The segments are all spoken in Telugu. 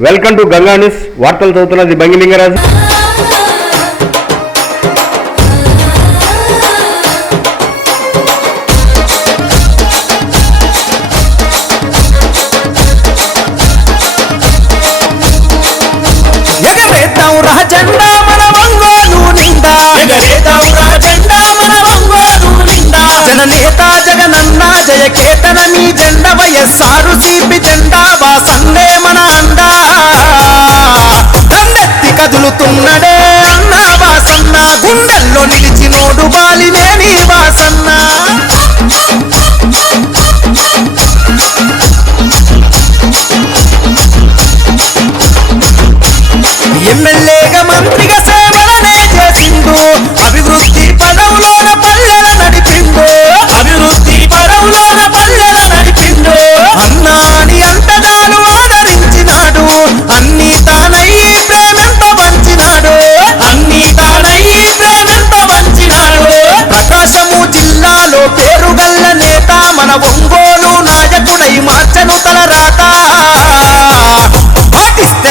వెల్కమ్ టు గంగా న్యూస్ వార్తలు చదువుతున్నది బంగిలింగరాజు ఎగరేద్దాం రా మన ఒంగోలు నిండా. ఎగరేద్దాం రా మన ఒంగోలు నిండా. జననేత జగనన్న జయ కేతన మీ జెండ వైఎస్ఆర్ సిపి కదులుతున్నడే అన్న వాసన్న గుండెల్లో నిలిచినోడు బాలినేని వాసన్న.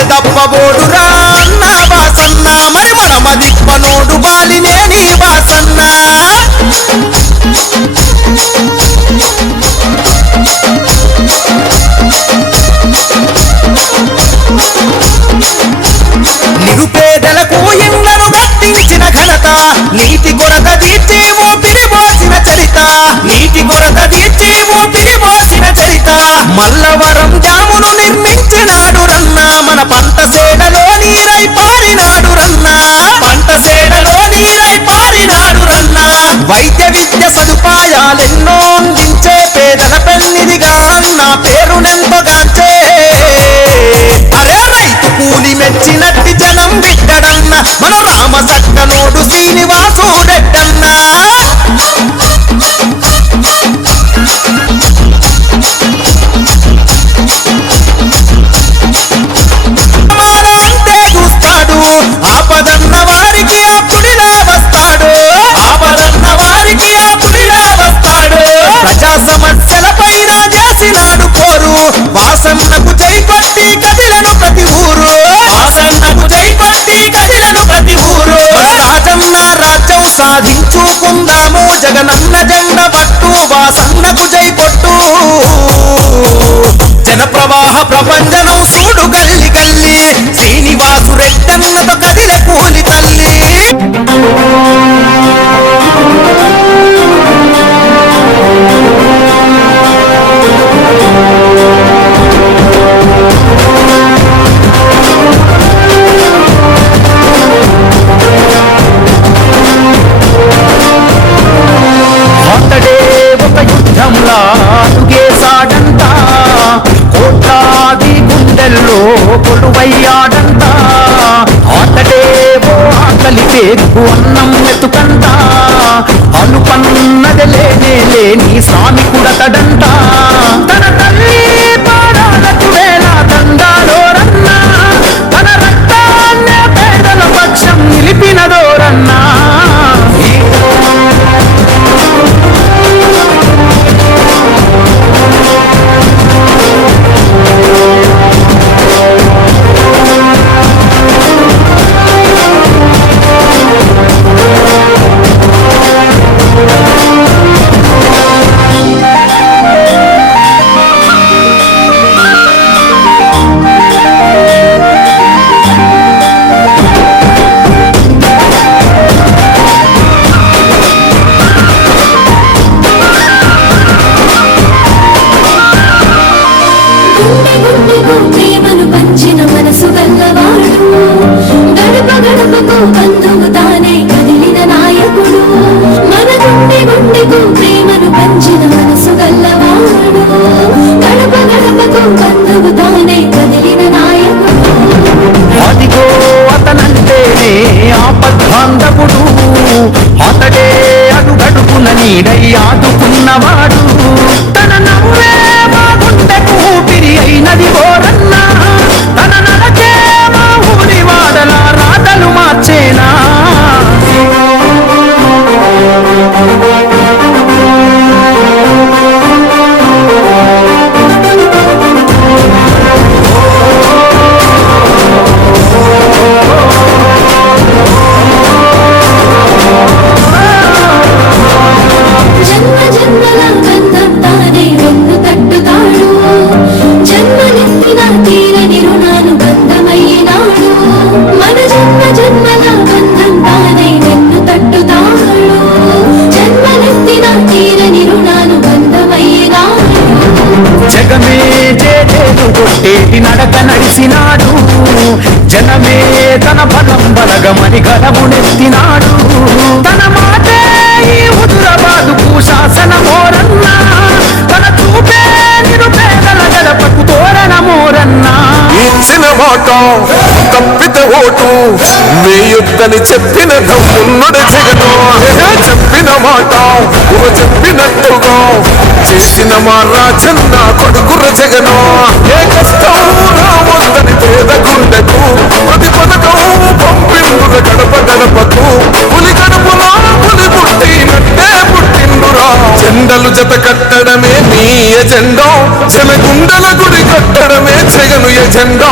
తప్పబోడురా అన్న బాసన్న మరి మన బాలినే నీ బాసన్న. నిరుపేదలకు ఇళ్ళను కట్టించిన ఘనత నీటి కొరత తీర్చి ఊపిరి పోసిన చరిత నీటి కొరత తీర్చి ఊపిరి పోసిన చరిత. మల్లవరం జా సేడలో నీరై పారినాడు రన్నా. పంట సేడలో నీరై పారినాడు రన్నా. వైద్య విద్య సదుపాయాలెన్నో అందించే పేదల పెన్నిదిగా అన్న పేరునెంతగాంచే అరే రైతు కూలి మెచ్చినట్టి జనం బిడ్డడన్న మన చూకుందాము జగనన్న జెండ పట్టు వాసన్నకు జై కొట్టు జన ప్రవాహ ప్రపంచనం సూడు జనమే తన బలం బలగమని గడమునెత్తినాడు తన మాటే ఈ హుదురాబాదుకు శాసనమోరన్నా తన చూపే నిరుపేదల గడపకు తోరణ మోరన్నా ఇచ్చిన మాట తప్పితే ఓటు. వేయొద్దని చెప్పిన దమ్మున్నడు జగను చెప్పిన మాట ఉవ చెప్పినట్టుగా చేసిన మా రాజన్న కొడుకుర జగను ఏ కష్టం రావద్దని పేద గుండెకు ప్రతి పథకం పంపిండుర గడప గడపకు. పులి గడపలో పులి పుట్టినట్టే పుట్టిండురా. జెండలు జత కట్టడమే మీ ఎజెండా. చెలగుండల గుడి కట్టడమే జగను ఎజెండా.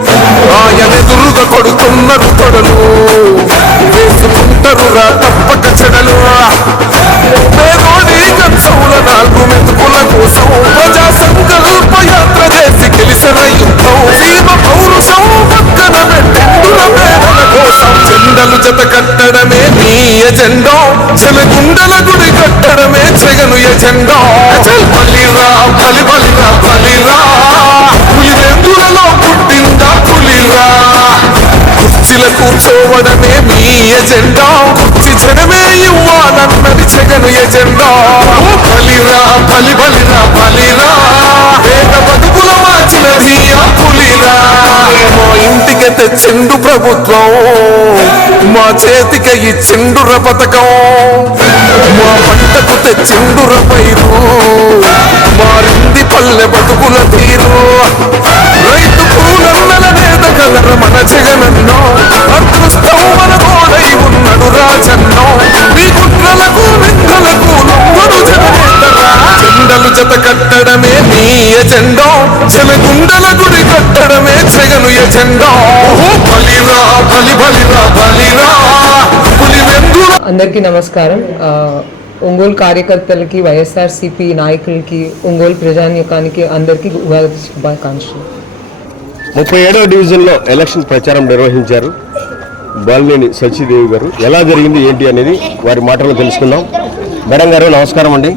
ఆయనెదురుగా కొడుతున్నారు తొడలు వేసుకుంటారు రా తప్పక చెడలు. పేదోడి కంచౌల నాలుగు మెతుకుల కోసం ప్రజా సంకల్ప యాత్ర చేసి గెలిసిన యుద్ధం. సీమ పౌరుషం పక్కన పెట్టిండుల పేదల కోసం జెండలు జత కట్టడమే నీ ఎజెండా. చెలగుండల గుడి కట్టడమే జగను ఎజెండా. కుర్చీల కూర్చోవడమే మీ ఎజెండా. కుర్చీ జనమే ఇవ్వాలన్నది జగను ఎజెండా. బలిరా బలి బలిరా బలిరా. పేద బతుకుల మార్చినది ఆ పులిరా మా ఇంటికి తెచ్చిండు ప్రభుత్వం. మా చేతికి ఇచ్చిండుర పథకం. మా పంటకు తెచ్చిండుర పైరు. మారింది పల్లె బతుకుల తీరు. రైతు పూలన్న మన జగనన్నో అదృష్టం మన ఉన్నడు రాజన్నో. మీ కుట్రలకు నిందలకు జగనేతరా జెండలు జత కట్టడమే మీ ఎజెండో. చెలగుండల గుడి కట్టడమే జగను ఎజెండా. బలిరా బలి బలిరా బలిరా. అందరికీ నమస్కారం. ఒంగోలు కార్యకర్తలకి వైఎస్ఆర్సీపీ నాయకులకి ఒంగోలు ప్రజానీకానికి అందరికీ ఉగాది శుభాకాంక్షలు. ముప్పై ఏడవ డివిజన్లో ఎలక్షన్ ప్రచారం నిర్వహించారు. బాలినేని సచిదేవి గారు. ఎలా జరిగింది ఏంటి అనేది వారి మాటల్లో తెలుసుకుందాం. మేడం గారు నమస్కారం అండి.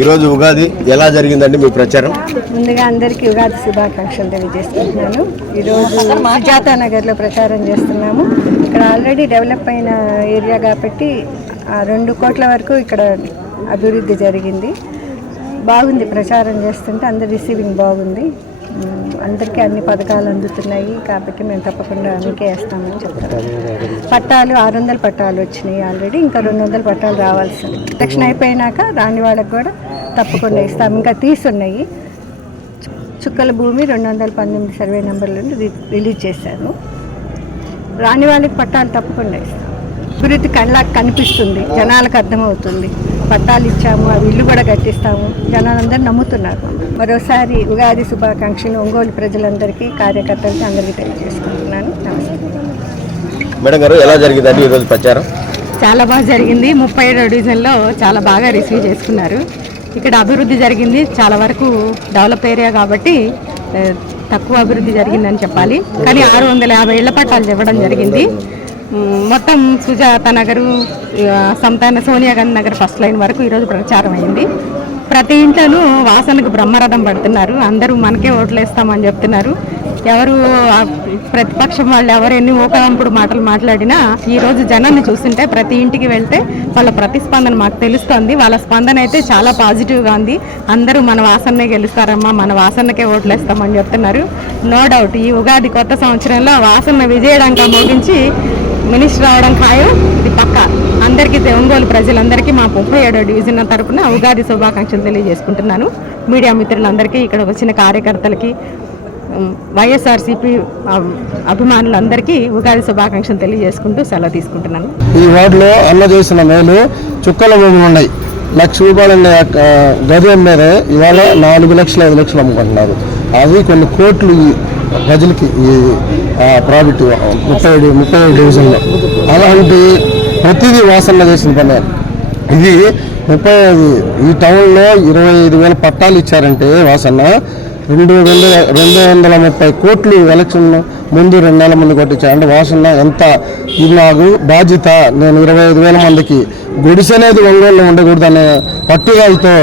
ఈరోజు ఉగాది ఎలా జరిగిందండి మీ ప్రచారం? ముందుగా అందరికీ ఉగాది శుభాకాంక్షలు తెలియజేస్తున్నాను. ఈరోజు సుజాతా నగర్లో ప్రచారం చేస్తున్నాము. ఇక్కడ ఆల్రెడీ డెవలప్ అయిన ఏరియా కాబట్టి ఆ రెండు కోట్ల వరకు ఇక్కడ అభివృద్ధి జరిగింది. బాగుంది ప్రచారం చేస్తుంటే అందరి రిసీవింగ్ బాగుంది. అందరికీ అన్ని పథకాలు అందుతున్నాయి కాబట్టి మేము తప్పకుండా అందుకే వేస్తామని చెప్తాను పట్టాలు ఆరు వందల పట్టాలు వచ్చినాయి ఆల్రెడీ ఇంకా రెండు వందల పట్టాలు రావాల్సింది. దక్షిణ అయిపోయినాక రాని వాళ్ళకి కూడా తప్పకుండా ఇస్తాం. ఇంకా తీసున్నాయి చుక్కల భూమి రెండు వందల పంతొమ్మిది సర్వే నెంబర్లు రి- రిలీజ్ చేశాను రాని వాళ్ళకి పట్టాలు తప్పకుండా ఇస్తాం. అభివృద్ధి కళ్ళకు కనిపిస్తుంది. జనాలకు అర్థమవుతుంది. పట్టాలు ఇచ్చాము అవి ఇల్లు కూడా కట్టిస్తాము. జనాలందరూ నమ్ముతున్నారు. మరోసారి ఉగాది శుభాకాంక్షలు ఒంగోలు ప్రజలందరికీ కార్యకర్తలకి అందరికీ తెలియజేసుకుంటున్నాను. నమస్తే. మేడం గారు ఎలా జరిగిందండి ఈరోజు ప్రచారం? చాలా బాగా జరిగింది. ముప్పై ఏడో డివిజన్లో చాలా బాగా రిసీవ్ చేసుకున్నారు. ఇక్కడ అభివృద్ధి జరిగింది. చాలా వరకు డెవలప్ ఏరియా కాబట్టి తక్కువ అభివృద్ధి జరిగిందని చెప్పాలి. కానీ ఆరు వందల యాభై ఇళ్ళ పట్టాలు ఇవ్వడం జరిగింది. మొత్తం సుజాత నగరు సంతాన సోనియా గాంధీ నగర్ ఫస్ట్ లైన్ వరకు ఈరోజు ప్రచారం అయింది. ప్రతి ఇంట్లోనూ వాసనకు బ్రహ్మరథం పడుతున్నారు. అందరూ మనకే ఓట్లు వేస్తామని చెప్తున్నారు. ఎవరు ప్రతిపక్షం వాళ్ళు ఎవరు ఎన్ని ఊకదంపుడు మాటలు మాట్లాడినా ఈరోజు జనాన్ని చూస్తుంటే ప్రతి ఇంటికి వెళ్తే వాళ్ళ ప్రతిస్పందన మాకు తెలుస్తోంది. వాళ్ళ స్పందన అయితే చాలా పాజిటివ్గా ఉంది. అందరూ మన వాసన్నే గెలుస్తారమ్మా మన వాసనకే ఓట్లేస్తామని చెప్తున్నారు. నో డౌట్ ఈ ఉగాది కొత్త సంవత్సరంలో వాసన విజయడంగా మోగించి మినిస్టర్ అవడం ఖాయం. ఇది పక్క. అందరికీ ఒంగోలు ప్రజలందరికీ మా ముప్పై ఏడో డివిజన్ తరపున ఉగాది శుభాకాంక్షలు తెలియజేసుకుంటున్నాను. మీడియా మిత్రులందరికీ ఇక్కడ వచ్చిన కార్యకర్తలకి వైఎస్ఆర్సీపీ అభిమానులందరికీ ఉగాది శుభాకాంక్షలు తెలియజేసుకుంటూ సెలవు తీసుకుంటున్నాను. ఈ వార్డులో అన్న చేసిన మేలు చుక్కల భూములు ఉన్నాయి. లక్ష రూపాయలు గది అమ్మేదే ఇవాళ నాలుగు లక్షలు ఐదు లక్షలు అమ్ముకుంటున్నారు. అవి కొన్ని కోట్లు ప్రజలకి ఈ ప్రాఫిట్ ముప్పై ఏడు ముప్పై ఏడు డివిజన్లో. అలాంటి ప్రతిదీ వాసన చేసిన పని. ఇది ముప్పై ఐదు ఈ టౌన్లో ఇరవై ఐదు వేల పట్టాలు ఇచ్చారంటే వాసన. రెండు రెండు రెండు వందల ముప్పై కోట్లు ఎలక్షన్ ముందు రెండు నెలల ముందు కొట్టించారంటే వాసన్న వాసన ఎంత ఇది నాకు బాధ్యత. నేను ఇరవై ఐదు వేల మందికి గుడిసెనేది ఒంగోలులో ఉండకూడదు అనే పట్టుదలతో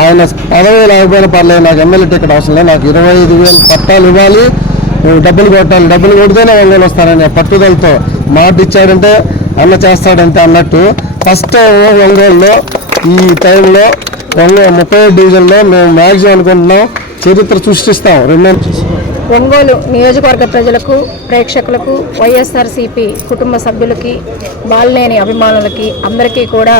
ఆయన పదవేలు అయిపోయిన పర్లేదు నాకు ఎమ్మెల్యే టికెట్ అవసరం లేదు నాకు ఇరవై ఐదు వేలు పట్టాలు ఇవ్వాలి. మేము డబ్బులు కొట్టాలి డబ్బులు కొడితేనే ఒంగోలు వస్తానని పట్టుదలతో మాట ఇచ్చాడంటే అన్న చేస్తాడంటే అన్నట్టు ఫస్ట్ టైం ఒంగోలులో ఈ టైంలో ఒంగోలు ముప్పై ఏడు డివిజన్లో మేము మ్యాక్సిమం అనుకుంటున్నాం చరిత్ర సృష్టిస్తాం. రెండు ఒంగోలు నియోజకవర్గ ప్రజలకు ప్రేక్షకులకు వైఎస్ఆర్సీపీ కుటుంబ సభ్యులకి బాలలేని అభిమానులకి అందరికీ కూడా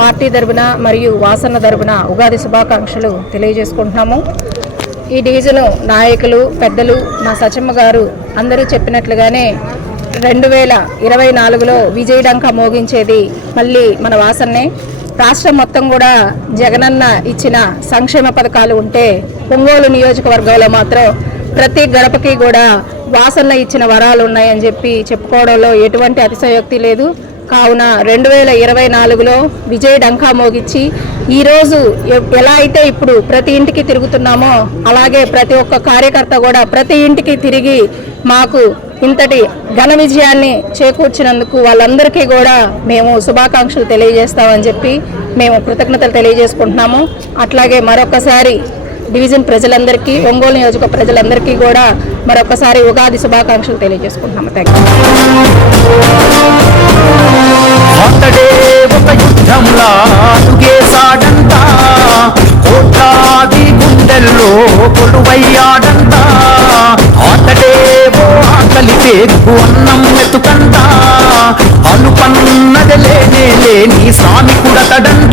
పార్టీ తరపున మరియు వాసన తరపున ఉగాది శుభాకాంక్షలు తెలియజేసుకుంటున్నాము. ఈ డివిజన్ నాయకులు పెద్దలు మా సచమ్మ గారు అందరూ చెప్పినట్లుగానే రెండు వేల ఇరవై నాలుగులో విజయడంక మోగించేది మళ్ళీ మన వాసన్నే. రాష్ట్రం మొత్తం కూడా జగనన్న ఇచ్చిన సంక్షేమ పథకాలు ఉంటే ఒంగోలు నియోజకవర్గంలో మాత్రం ప్రతి గడపకి కూడా వాసన్న ఇచ్చిన వరాలు ఉన్నాయని చెప్పి చెప్పుకోవడంలో ఎటువంటి అతిశయోక్తి లేదు. కావున రెండు వేల ఇరవై నాలుగులో విజయ్ డంకా మోగించి ఈరోజు ఎ- ఎలా అయితే ఇప్పుడు ప్రతి ఇంటికి తిరుగుతున్నామో అలాగే ప్రతి ఒక్క కార్యకర్త కూడా ప్రతి ఇంటికి తిరిగి మాకు ఇంతటి ఘన విజయాన్ని చేకూర్చినందుకు వాళ్ళందరికీ కూడా మేము శుభాకాంక్షలు తెలియజేస్తామని చెప్పి మేము కృతజ్ఞతలు తెలియజేసుకుంటున్నాము. అట్లాగే మరొకసారి డివిజన్ ప్రజలందరికీ ఒంగోలు నియోజక ప్రజలందరికీ కూడా మరొకసారి ఉగాది శుభాకాంక్షలు తెలియజేసుకుంటున్నాము. థ్యాంక్ ఆకలి పేరు అన్నం మెతుకంట అనుపన్నది లేనే లేని తడంట